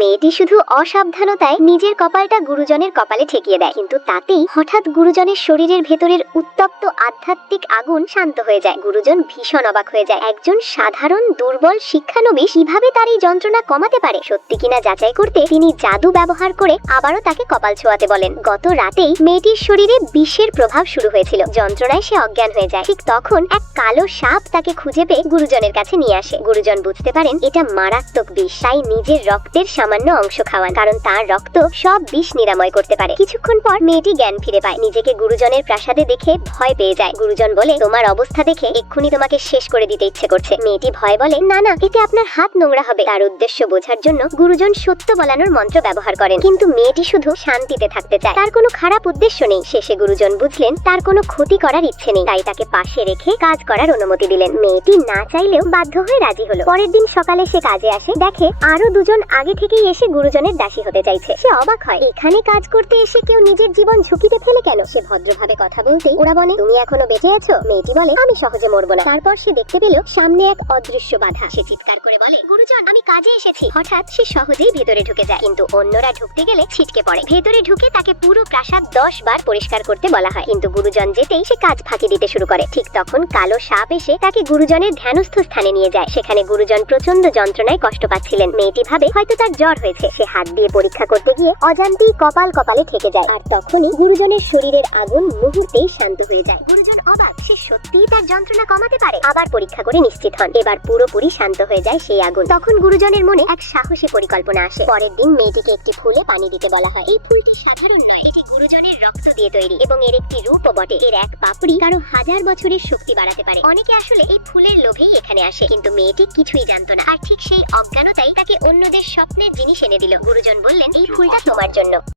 মেয়েটি শুধু অসাবধানতায় নিজের কপালটা গুরুজনের কপালে ঠেকিয়ে দেয়, কিন্তু তাতেই হঠাৎ গুরুজনের শরীরের ভেতরের উত্তপ্ত আধ্যাত্মিক আগুন শান্ত হয়ে যায়। গুরুজন ভীষণ অবাক হয়ে যায়। একজন সাধারণ দুর্বল শিক্ষানবিশ কিভাবে তার এই যন্ত্রণা কমাতে পারে? সত্যি কিনা যাচাই করতে তিনি জাদু ব্যবহার করে আবারও তাকে কপাল ছোঁয়াতে বলেন। গত রাতেই মেয়েটির শরীরে বিষের প্রভাব শুরু হয়েছিল। যন্ত্রণায় সে অজ্ঞান হয়ে যায়। ঠিক তখন এক কালো সাপ তাকে খুঁজে পেয়ে গুরুজনের কাছে নিয়ে আসে। গুরুজন বুঝতে পারেন এটা মারাত্মক বিষ, তাই নিজের রক্তের সামান্য অংশ খাওয়ান, কারণ তার রক্ত সব বিষ নিরাময় করতে পারে। কিছুক্ষণ পর মেয়েটি জ্ঞান ফিরে পায়। নিজেকে গুরুজনের প্রাসাদে দেখে ভয় পেয়ে যায়। গুরুজন বলে, তোমার অবস্থা দেখে এক্ষুনি তোমাকে শেষ করে দিতে ইচ্ছে করছে। মেয়েটি ভয় বলে, না না, এতে আপনার হাত নোংরা হবে। তার উদ্দেশ্য বোঝার জন্য গুরুজন সত্য বলানোর মন্ত্র ব্যবহার করেন, কিন্তু মেয়েটি শুধু শান্তিতে থাকতে চায়, তার কোনো খারাপ উদ্দেশ্য নেই। শেষে গুরুজন বুঝলেন তার কোনো ক্ষতি করার ইচ্ছে নেই, তাই তাকে পাশে রেখে কাজ করার অনুমতি দিলেন। মেয়েটি না চাইলেও বাধ্য হয়ে রাজি হলো। পরের দিন সকালে সে কাজে আসে, দেখে আরো দুজন আগে থেকেই এসে গুরুজনের দাসী হতে চাইছে। সে অবাক হয়, এখানে কাজ করতে এসে কেউ নিজের জীবন ঝুঁকিতে ফেলে কেন? সে ভদ্রভাবে কথা বলতেই ওরা বলে, তুমি এখনো বেঁচে আছো? মেয়েটি বলে, আমি সহজে মরবো না। তারপর সে দেখতে পেল সামনে এক অদৃশ্য বাধা। সে চিৎকার করে বলে, গুরুজন, আমি কাজে এসেছি। হঠাৎ সে সহজেই ভেতরে ঢুকে যায়, কিন্তু অন্যরা ঢুকতে গেলে ছিটকে পড়ে। ভেতরে ঢুকে তাকে পুরো প্রাসাদ 10 বার পরিষ্কার করতে বলা হয়, কিন্তু গুরুজন যেতেই সে কাজ ফাঁকি দিতে শুরু করে। ঠিক তখন কালো সাপ এসে তাকে গুরুজনের ধ্যানস্থ স্থানে নিয়ে যায়। সেখানে গুরুজন প্রচন্ড যন্ত্রণায় কষ্ট পাচ্ছিলেন। মেয়েটি ভাবে হয়তো তার জ্বর হয়েছে। সে হাত দিয়ে পরীক্ষা করতে গিয়ে অজান্তেই কপালে ঠেকে যায়, আর তখনই গুরুজনের শরীরের আগুন মুহূর্তেই শান্ত হয়ে যায়। গুরুজন অবাক, সে সত্যিই তার যন্ত্রণা কমাতে পারে। আবার পরীক্ষা করে নিশ্চিত হন, এবার পুরোপুরি শান্ত হয়ে যায় সেই আগুন। তখন গুরুজনের মনে এক সাহসী পরিকল্পনা আসে। পরের দিন মেয়েটিকে একটি ফুলে পানি দিতে বলা হয়। এই ফুলটি সাধারণ নয়, এটি গুরুজনের রক্ত দিয়ে তৈরি এবং এর একটি রূপও বটে। এর এক পাপড়ি কারো 1000 বছরের শক্তি বাড়াতে পারে। অনেকে আসলে এই ফুলের লোভেই এখানে আসে, কিন্তু মেয়েটি কিছুই জানতো না, আর ঠিক সেই অজ্ঞানতাই তাকে অন্যদের স্বপ্নের জিনিস এনে দিল। গুরুজন বললেন, এই ফুলটা তোমার জন্য।